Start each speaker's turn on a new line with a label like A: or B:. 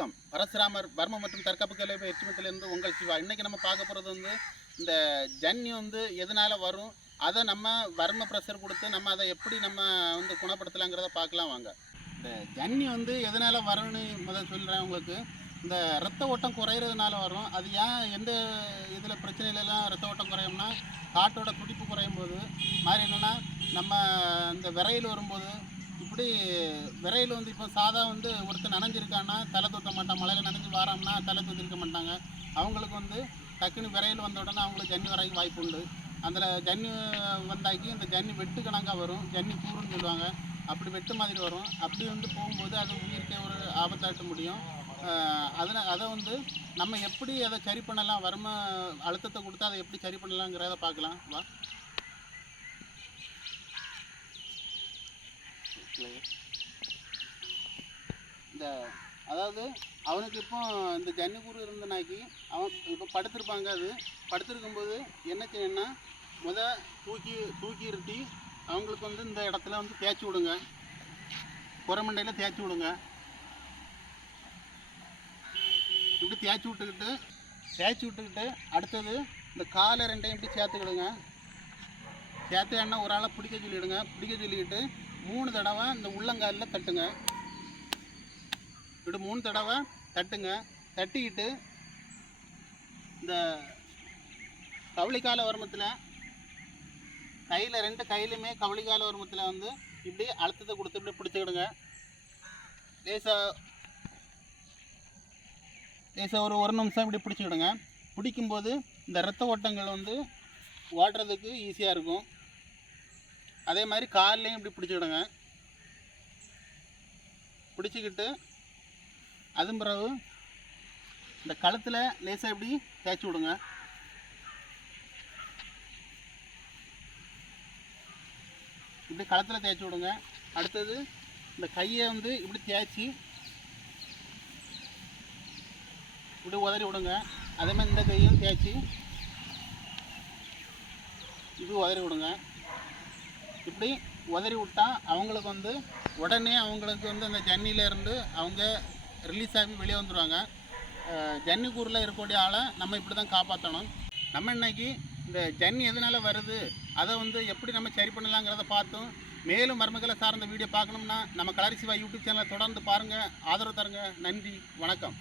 A: பரசுராமர் வர்ம மற்றும் தற்காப்பு கலை வெற்றிமத்திலிருந்து உங்கள் சிவா. இன்றைக்கி நம்ம பார்க்க போகிறது வந்து இந்த ஜன்னி வந்து எதனால் வரும்? அதை நம்ம வர்ம ப்ரெஷர் கொடுத்து நம்ம அதை எப்படி நம்ம வந்து குணப்படுத்தலாங்கிறத பார்க்கலாம் வாங்க. இந்த ஜன்னி வந்து எதனால் வரும்னு முதல் சொல்கிறேன் உங்களுக்கு. இந்த ரத்த ஓட்டம் குறையிறதுனால வரும். அது ஏன் எந்த இதில் பிரச்சனையிலலாம் ரத்த ஓட்டம் குறையும்னா காட்டோட துடிப்பு குறையும் போது மாதிரி என்னென்னா நம்ம இந்த விரையில் வரும்போது அப்படி விரையில் வந்து இப்போ சாதா வந்து ஒருத்தர் நனைஞ்சிருக்கான்னா தலை தூத்த மாட்டான் மழையில் நனைஞ்சு வாராம்னா தலை தூத்திருக்க மாட்டாங்க. அவங்களுக்கு வந்து டக்குன்னு விரையில் வந்த உடனே அவங்களுக்கு ஜன்னி வரைக்கும் வாய்ப்பு உண்டு. அதில் ஜன்னி வந்தாக்கி இந்த ஜன்னி வெட்டு கணக்காக வரும். ஜன்னி கூறுன்னு சொல்லுவாங்க. அப்படி வெட்டு மாதிரி வரும். அப்படி வந்து போகும்போது அது உயிருக்கே ஒரு ஆபத்தாட்ட முடியும். அதில் அதை வந்து நம்ம எப்படி அதை சரி பண்ணலாம்? வறுமை அழுத்தத்தை கொடுத்தா அதை எப்படி சரி பண்ணலாங்கிறத பார்க்கலாம். வா. இந்த அதாவது அவனுக்கு இப்போ இந்த ஜன்னிக்கூறு இருந்தனாக்கி அவன் இப்போ படுத்திருப்பாங்க அது. படுத்திருக்கும்போது என்ன செய்யணும்னா முத தூக்கி தூக்கி இருட்டி அவங்களுக்கு வந்து இந்த இடத்துல வந்து தேய்ச்சி விடுங்க. புறமண்டையில் தேய்ச்சி விடுங்க. இப்படி தேய்ச்சி விட்டுக்கிட்டு தேய்ச்சி விட்டுக்கிட்டு அடுத்தது இந்த காலை ரெண்டையும் இப்படி சேர்த்துக்கிடுங்க. சேர்த்து என்ன ஒரு ஆளை பிடிக்க சொல்லிவிடுங்க பிடிக்க சொல்லிக்கிட்டு மூணு தடவை இந்த உள்ளங்காலில் தட்டுங்க. இப்படி மூணு தடவை தட்டுங்க. தட்டிக்கிட்டு இந்த கவுளிக்கால வருமத்தில் கையில் ரெண்டு கையிலுமே கவுளிக்கால வருமத்தில் வந்து இப்படி அழுத்தத்தை கொடுத்து இப்படி பிடிச்சிக்கிடுங்க. லேசாக லேசாக ஒரு ஒரு நிமிஷம் இப்படி பிடிச்சிக்கிடுங்க. பிடிக்கும்போது இந்த இரத்த ஓட்டங்கள் வந்து ஓடுறதுக்கு ஈஸியாக இருக்கும். அதே மாதிரி கால்லையும் இப்படி பிடிச்சிக்கிடுங்க பிடிச்சிக்கிட்டு அதுவும் பிறகு இந்த கழுத்தில் லேசாக இப்படி தேய்ச்சி விடுங்க. இப்படி கழுத்தில் தேய்ச்சி விடுங்க. அடுத்தது இந்த கையை வந்து இப்படி தேய்ச்சி இப்படி உதறி விடுங்க. அதே மாதிரி இந்த கையும் தேய்ச்சி இது உதறி விடுங்க. இப்படி உதறி விட்டா அவங்களுக்கு வந்து உடனே அவங்களுக்கு வந்து அந்த ஜன்னிலேருந்து அவங்க ரிலீஸ் ஆகி வெளியே வந்துடுவாங்க ஜன்னிக்கூரில் இருக்கக்கூடிய ஆளை நம்ம இப்படி தான் காப்பாற்றணும் நம்ம இன்றைக்கி இந்த ஜன்னி எதனால் வருது? அதை வந்து எப்படி நம்ம சரி பண்ணலாங்கிறத பார்த்தோம். மேலும் மருமகளை சார்ந்த வீடியோ பார்க்கணும்னா நம்ம கலரி சிவா யூடியூப் சேனலை தொடர்ந்து பாருங்கள் ஆதரவு தருங்க. நன்றி. வணக்கம்.